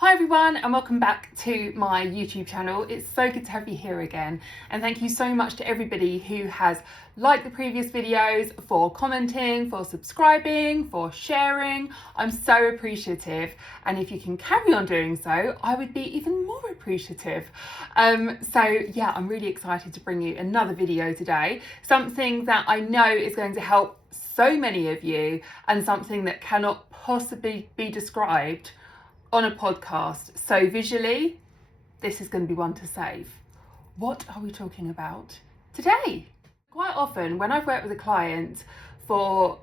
Hi everyone and welcome back to my YouTube channel. It's so good to have you here again, and thank you so much to everybody who has liked the previous videos, for commenting, for subscribing, for sharing. I'm so appreciative, and if you can carry on doing so, I would be even more appreciative. So yeah, I'm really excited to bring you another video today, something that I know is going to help so many of you and something that cannot possibly be described on a podcast. So visually, this is going to be one to save. What are we talking about today? Quite often when I've worked with a client for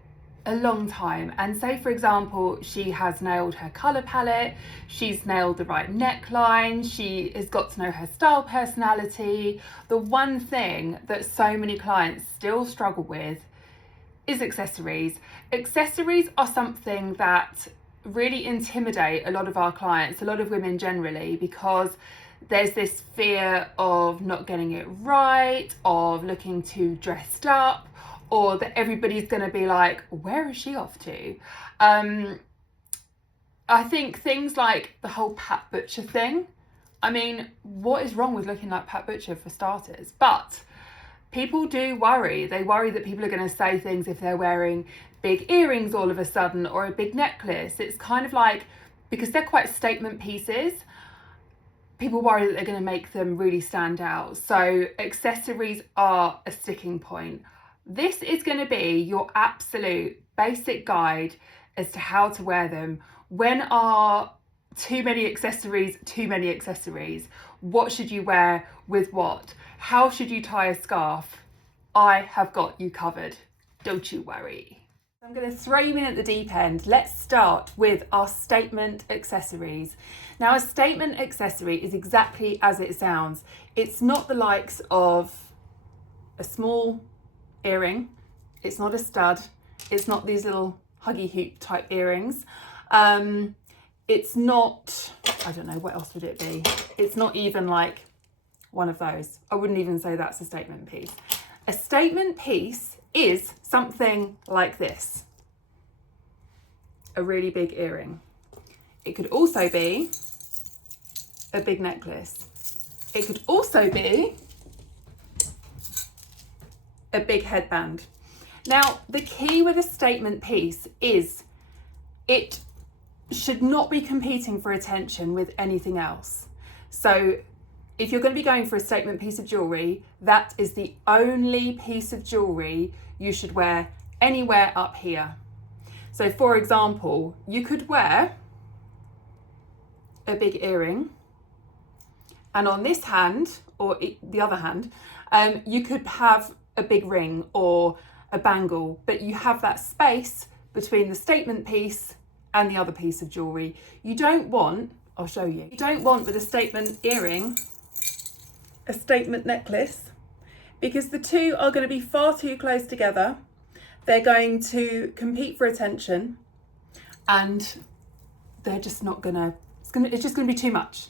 a long time, and say for example she has nailed her colour palette, she's nailed the right neckline, she has got to know her style personality, the one thing that so many clients still struggle with is accessories. Accessories are something that really intimidate a lot of our clients, a lot of women generally, because there's this fear of not getting it right, of looking too dressed up, or that everybody's going to be like, where is she off to? I think things like the whole Pat Butcher thing, I mean, what is wrong with looking like Pat Butcher for starters? But people do worry. They worry that people are going to say things if they're wearing big earrings all of a sudden, or a big necklace. It's kind of like, because they're quite statement pieces, people worry that they're going to make them really stand out. So accessories are a sticking point. This is going to be your absolute basic guide as to how to wear them. When are too many accessories too many accessories? What should you wear with what? How should you tie a scarf? I have got you covered. Don't you worry. I'm going to throw you in at the deep end. Let's start with our statement accessories. Now, a statement accessory is exactly as it sounds. It's not the likes of a small earring. It's not a stud. It's not these little huggy hoop type earrings. It's not, I don't know, what else would it be? It's not even like one of those. I wouldn't even say that's a statement piece. A statement piece is something like this. A really big earring. It could also be a big necklace. It could also be a big headband. Now, the key with a statement piece is it should not be competing for attention with anything else. So if you're going to be going for a statement piece of jewellery, that is the only piece of jewellery you should wear anywhere up here. So for example, you could wear a big earring, and on this hand, or the other hand, you could have a big ring or a bangle, but you have that space between the statement piece and the other piece of jewellery. You don't want, I'll show you, you don't want with a statement earring a statement necklace, because the two are going to be far too close together. They're going to compete for attention, and they're just not gonna, it's just going to be too much.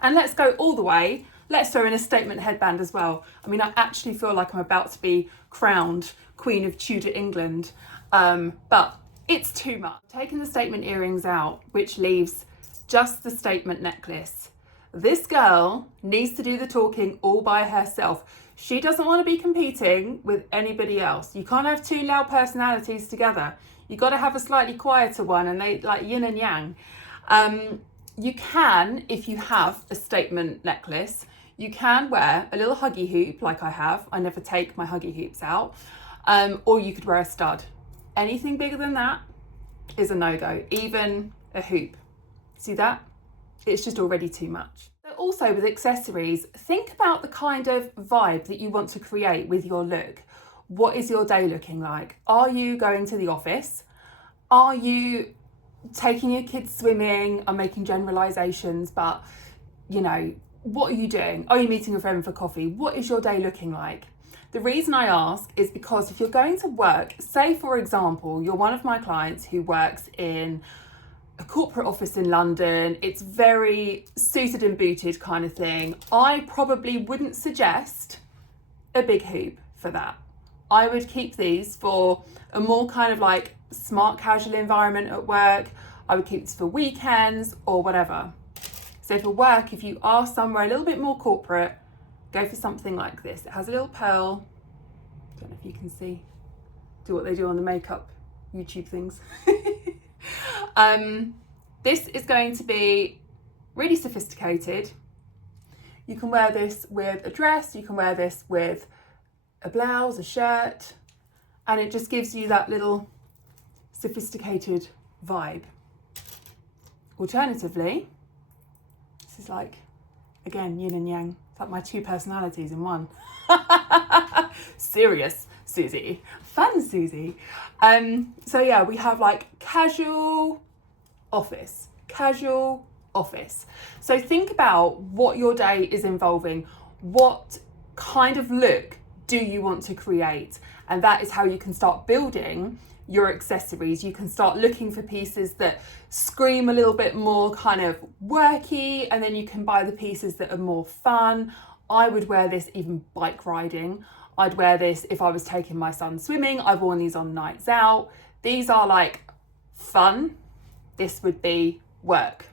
And let's go all the way. Let's throw in a statement headband as well. I mean, I actually feel like I'm about to be crowned Queen of Tudor England, but it's too much. Taking the statement earrings out, which leaves just the statement necklace. This girl needs to do the talking all by herself. She doesn't want to be competing with anybody else. You can't have two loud personalities together. You got to have a slightly quieter one, and they like yin and yang. You can, if you have a statement necklace, you can wear a little huggy hoop like I have. I never take my huggy hoops out. Or you could wear a stud. Anything bigger than that is a no-go, even a hoop. See that? It's just already too much. Also with accessories, think about the kind of vibe that you want to create with your look. What is your day looking like? Are you going to the office? Are you taking your kids swimming? I'm making generalizations, but you know, what are you doing? Are you meeting a friend for coffee? What is your day looking like? The reason I ask is because if you're going to work, say for example, you're one of my clients who works in a corporate office in London, it's very suited and booted kind of thing, I probably wouldn't suggest a big hoop for that. I would keep these for a more kind of like smart casual environment at work. I would keep this for weekends or whatever. So for work, if you are somewhere a little bit more corporate, go for something like this. It has a little pearl. Don't know if you can see, do what they do on the makeup YouTube things. This is going to be really sophisticated. You can wear this with a dress, you can wear this with a blouse, a shirt, and it just gives you that little sophisticated vibe. Alternatively, this is like, again, yin and yang. It's like my two personalities in one. Serious Susie, fun Susie. So yeah, we have like casual office, casual office. So think about what your day is involving. What kind of look do you want to create? And that is how you can start building your accessories. You can start looking for pieces that scream a little bit more kind of worky, and then you can buy the pieces that are more fun. I would wear this even bike riding. I'd wear this if I was taking my son swimming. I've worn these on nights out. These are like fun. This would be work.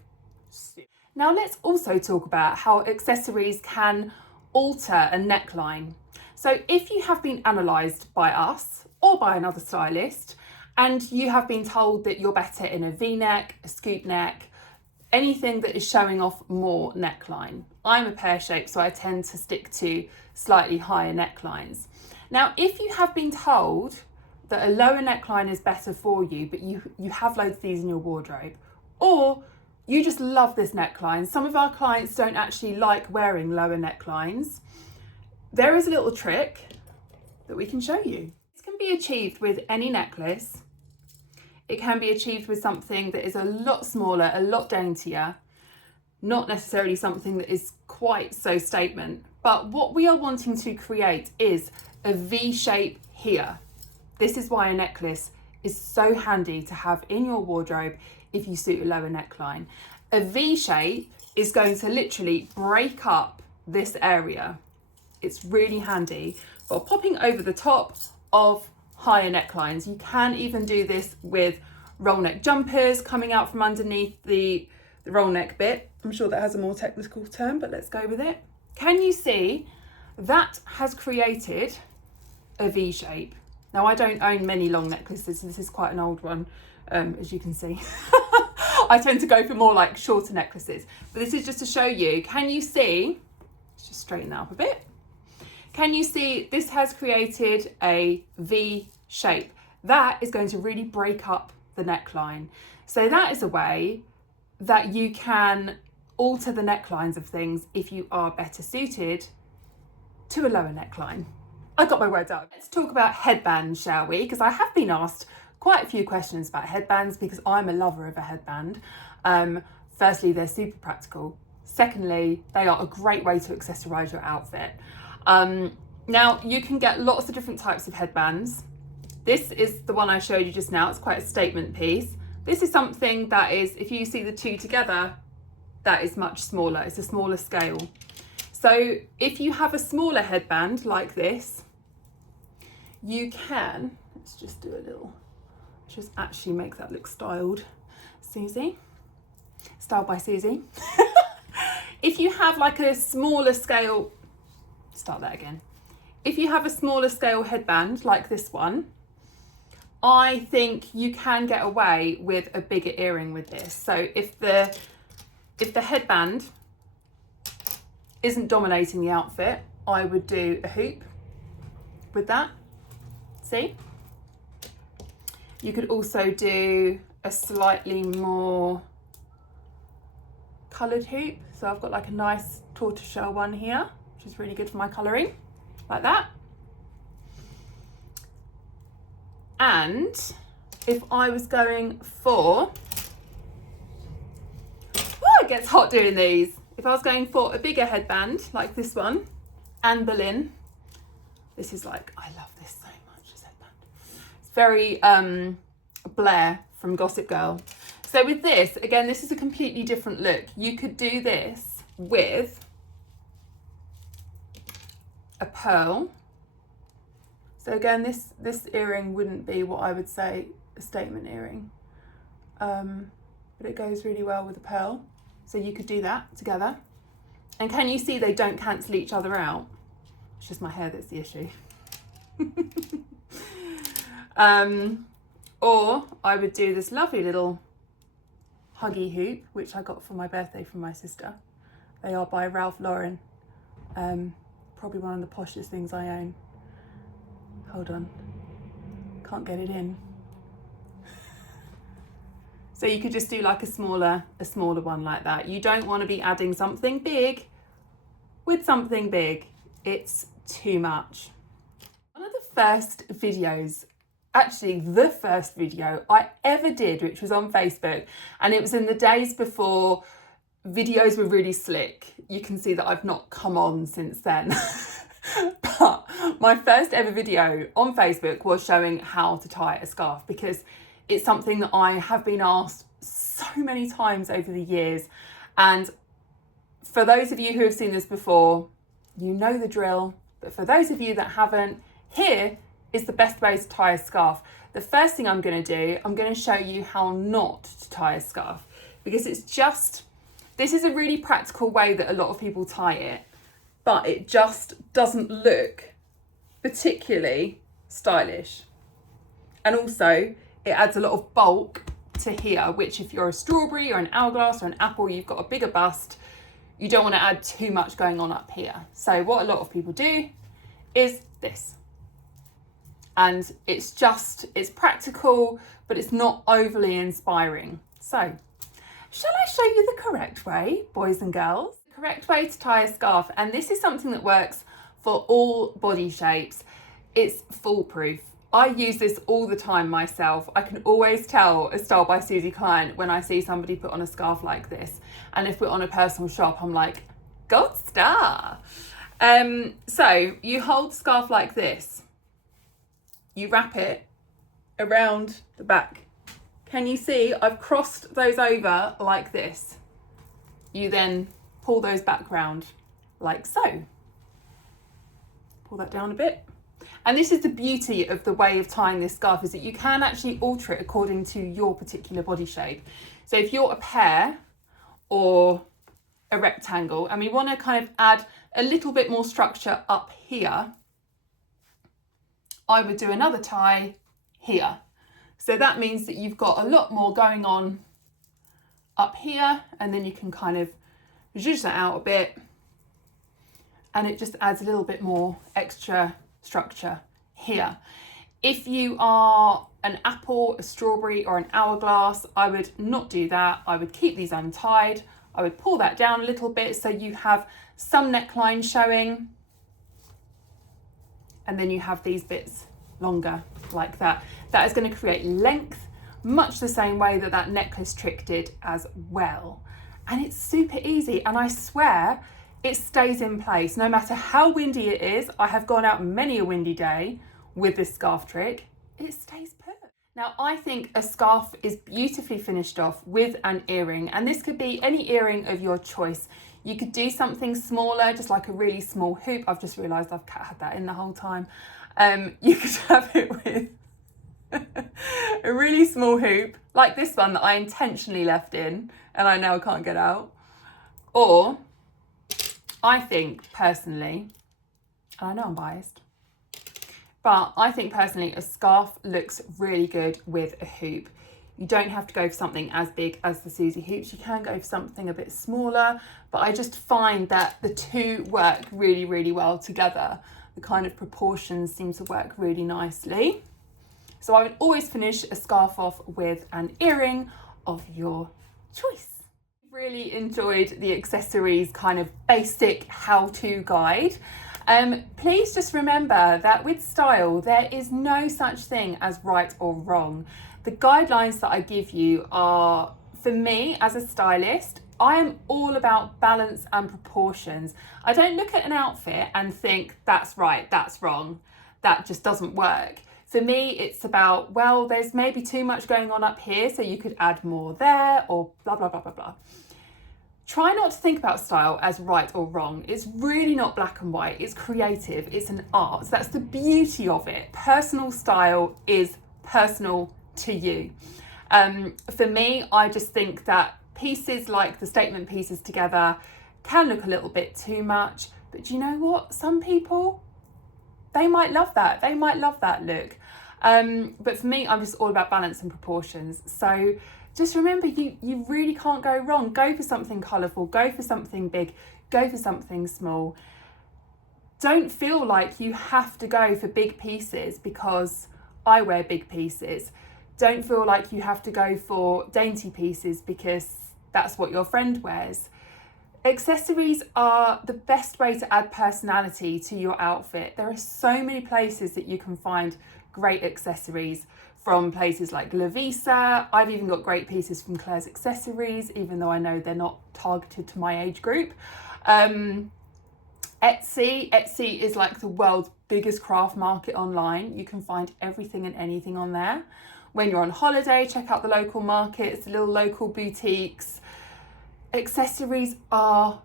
Now let's also talk about how accessories can alter a neckline. So if you have been analysed by us or by another stylist, and you have been told that you're better in a V-neck, a scoop neck, anything that is showing off more neckline. I'm a pear shape, so I tend to stick to slightly higher necklines. Now, if you have been told that a lower neckline is better for you, but you have loads of these in your wardrobe, or you just love this neckline. Some of our clients don't actually like wearing lower necklines. There is a little trick that we can show you. This can be achieved with any necklace. It can be achieved with something that is a lot smaller, a lot daintier, not necessarily something that is quite so statement. But what we are wanting to create is a V shape here. This is why a necklace is so handy to have in your wardrobe if you suit a lower neckline. A V shape is going to literally break up this area. It's really handy for popping over the top of higher necklines. You can even do this with roll neck jumpers coming out from underneath the roll neck bit. I'm sure that has a more technical term, but let's go with it. Can you see that has created a V shape? Now, I don't own many long necklaces. This is quite an old one, as you can see. I tend to go for more like shorter necklaces, but this is just to show you. Can you see, let's just straighten that up a bit. Can you see this has created a V shape? That is going to really break up the neckline. So that is a way that you can alter the necklines of things if you are better suited to a lower neckline. I got my words out. Let's talk about headbands, shall we? Because I have been asked quite a few questions about headbands because I'm a lover of a headband. Firstly, they're super practical. Secondly, they are a great way to accessorize your outfit. Now, you can get lots of different types of headbands. This is the one I showed you just now. It's quite a statement piece. This is something that is, if you see the two together, that is much smaller. It's a smaller scale. So if you have a smaller headband like this, you can, let's just do a little, just actually make that look styled. Susie, styled by Susie. If you have like a smaller scale, start that again. If you have a smaller scale headband like this one, I think you can get away with a bigger earring with this. So if the headband isn't dominating the outfit, I would do a hoop with that. See? You could also do a slightly more coloured hoop. So I've got like a nice tortoiseshell one here, which is really good for my colouring, like that. And if I was going for, it gets hot doing these. If I was going for a bigger headband like this one, Anne Boleyn, this is like, I love this so much, this headband. It's very Blair from Gossip Girl. So with this, again, this is a completely different look. You could do this with a pearl. So again, this earring wouldn't be what I would say a statement earring. but it goes really well with the pearl. So you could do that together. And can you see they don't cancel each other out? It's just my hair that's the issue. Or I would do this lovely little huggy hoop, which I got for my birthday from my sister. They are by Ralph Lauren. Probably one of the poshest things I own. Hold on, can't get it in. So you could just do like a smaller one like that. You don't want to be adding something big with something big. It's too much. One of the first videos, actually the first video I ever did, which was on Facebook, and it was in the days before videos were really slick. You can see that I've not come on since then. But my first ever video on Facebook was showing how to tie a scarf, because it's something that I have been asked so many times over the years. And for those of you who have seen this before, you know the drill. But for those of you that haven't, here is the best way to tie a scarf. The first thing I'm going to do, I'm going to show you how not to tie a scarf, because this is a really practical way that a lot of people tie it, but it just doesn't look particularly stylish. And also it adds a lot of bulk to here, which if you're a strawberry or an hourglass or an apple, you've got a bigger bust, you don't want to add too much going on up here. So what a lot of people do is this. And it's practical, but it's not overly inspiring. So shall I show you the correct way, boys and girls? The correct way to tie a scarf, and this is something that works for all body shapes. It's foolproof. I use this all the time myself. I can always tell a Style by Susie client when I see somebody put on a scarf like this. And if we're on a personal shop, I'm like, gold star. So you hold the scarf like this. You wrap it around the back. Can you see I've crossed those over like this? You then pull those back round like so. Pull that down a bit. And this is the beauty of the way of tying this scarf, is that you can actually alter it according to your particular body shape. So if you're a pear or a rectangle and we want to kind of add a little bit more structure up here, I would do another tie here. So that means that you've got a lot more going on up here, and then you can kind of zhuzh that out a bit, and it just adds a little bit more extra structure here. If you are an apple, a strawberry or an hourglass, I would not do that. I would keep these untied. I would pull that down a little bit so you have some neckline showing, and then you have these bits longer like that. That is going to create length, much the same way that that necklace trick did as well. And it's super easy, and I swear it stays in place no matter how windy it is. I have gone out many a windy day with this scarf trick. It stays put. Now I think a scarf is beautifully finished off with an earring, and this could be any earring of your choice. You could do something smaller, just like a really small hoop. I've just realised I've had that in the whole time. You could have it with a really small hoop, like this one that I intentionally left in and I now can't get out. Or I think personally, and I know I'm biased, but I think personally a scarf looks really good with a hoop. You don't have to go for something as big as the Susie hoops. You can go for something a bit smaller, but I just find that the two work really, really well together. The kind of proportions seem to work really nicely. So I would always finish a scarf off with an earring of your choice. Really enjoyed the accessories kind of basic how-to guide. Please just remember that with style, there is no such thing as right or wrong. The guidelines that I give you are, for me as a stylist, I am all about balance and proportions. I don't look at an outfit and think that's right, that's wrong, that just doesn't work. For me, it's about, well, there's maybe too much going on up here, so you could add more there, or blah, blah, blah, blah, blah. Try not to think about style as right or wrong. It's really not black and white. It's creative. It's an art. So that's the beauty of it. Personal style is personal to you. For me, I just think that pieces like the statement pieces together can look a little bit too much, but you know what? Some people, they might love that. They might love that look. But for me, I'm just all about balance and proportions. So just remember, you really can't go wrong. Go for something colourful, go for something big, go for something small. Don't feel like you have to go for big pieces because I wear big pieces. Don't feel like you have to go for dainty pieces because that's what your friend wears. Accessories are the best way to add personality to your outfit. There are so many places that you can find great accessories, from places like Lavisa. I've even got great pieces from Claire's Accessories, even though I know they're not targeted to my age group. Etsy is like the world's biggest craft market online. You can find everything and anything on there. When you're on holiday, check out the local markets, the little local boutiques. Accessories are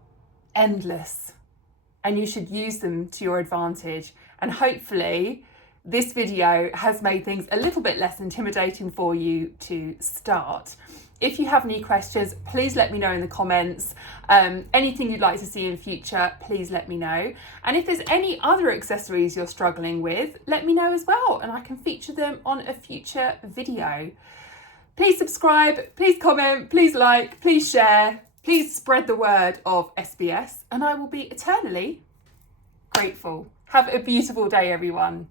endless and you should use them to your advantage. And hopefully this video has made things a little bit less intimidating for you to start. If you have any questions, please let me know in the comments. Anything you'd like to see in future, please let me know. And if there's any other accessories you're struggling with, let me know as well, and I can feature them on a future video. Please subscribe, please comment, please like, please share, please spread the word of SBS, and I will be eternally grateful. Have a beautiful day, everyone.